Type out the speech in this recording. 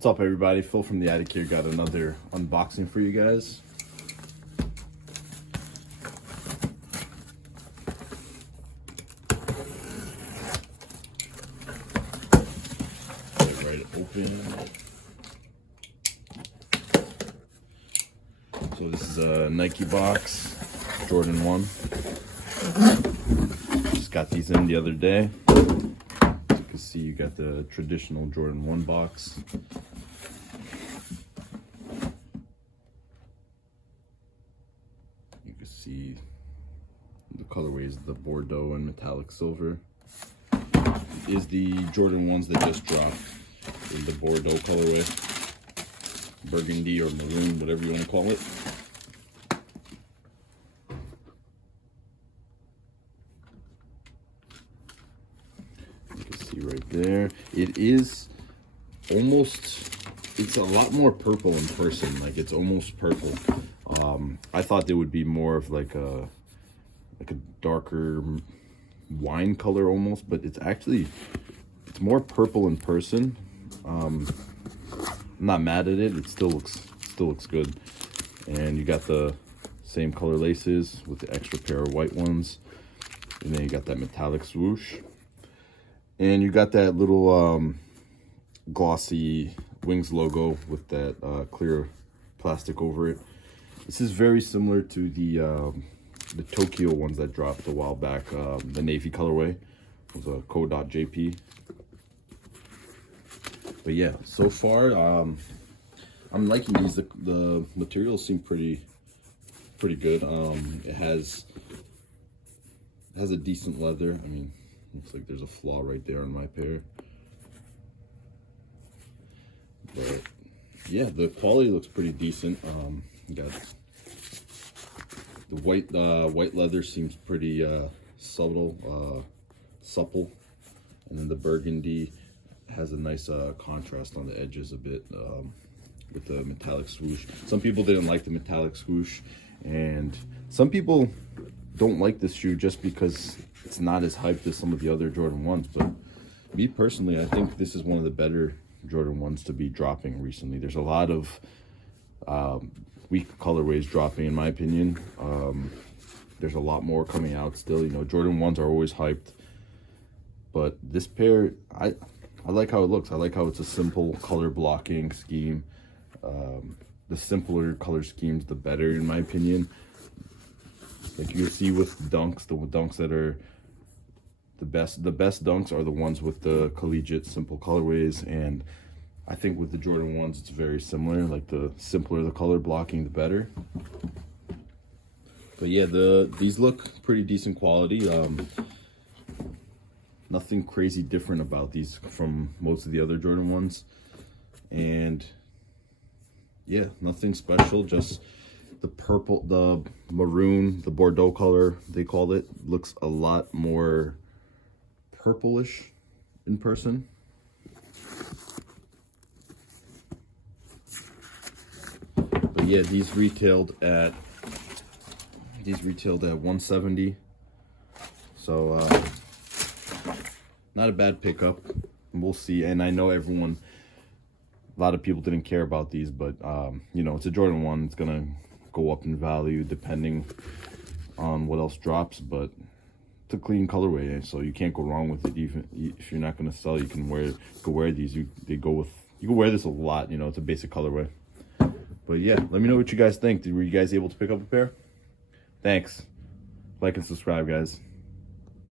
What's up, everybody? Phil from the Attic here. Got another unboxing for you guys. Get ready to open. So this is a Nike box, Jordan 1. Just got these in the other day. As you can see, you got the traditional Jordan 1 box. You can see the colorways, the Bordeaux and metallic silver. Is the Jordan 1s that just dropped in the Bordeaux colorway, burgundy or maroon, whatever you want to call it. You can see right there. It is almost, it's a lot more purple in person. Like, it's almost purple. I thought there would be more of like a darker wine color almost, but it's more purple in person. I'm not mad at it. It still looks good. And you got the same color laces with the extra pair of white ones, and then you got that metallic swoosh, and you got that little glossy Wings logo with that clear plastic over it. This is very similar to the Tokyo ones that dropped a while back. The navy colorway was a co.jp. But yeah, so far I'm liking these. The materials seem pretty good. It has a decent leather. I mean, looks like there's a flaw right there on my pair, but yeah, the quality looks pretty decent. You got the white leather, seems pretty supple, and then the burgundy has a nice contrast on the edges a bit with the metallic swoosh. Some people didn't like the metallic swoosh, and some people don't like this shoe just because it's not as hyped as some of the other Jordan 1s. But me personally, I think this is one of the better Jordan 1s to be dropping recently. There's a lot of weak colorways dropping, in my opinion. There's a lot more coming out still. You know, Jordan 1s are always hyped, but this pair, I like how it looks. I like how it's a simple color blocking scheme. The simpler color schemes, the better, in my opinion. Like you see with dunks, the dunks that are the best dunks are the ones with the collegiate simple colorways, and I think with the Jordan 1s it's very similar. Like, the simpler the color blocking, the better. But yeah, these look pretty decent quality. Nothing crazy different about these from most of the other Jordan 1s, and yeah, nothing special. Just the purple, the maroon, the Bordeaux color they called it, looks a lot more purplish in person. But yeah, these retailed at $170. So not a bad pickup. We'll see. And I know a lot of people didn't care about these, but you know, it's a Jordan 1. It's gonna go up in value depending on what else drops, but it's a clean colorway, so you can't go wrong with it. Even if you're not gonna sell, you can wear these. You can wear this a lot. You know, it's a basic colorway. But yeah, let me know what you guys think. Were you guys able to pick up a pair? Thanks. Like and subscribe, guys.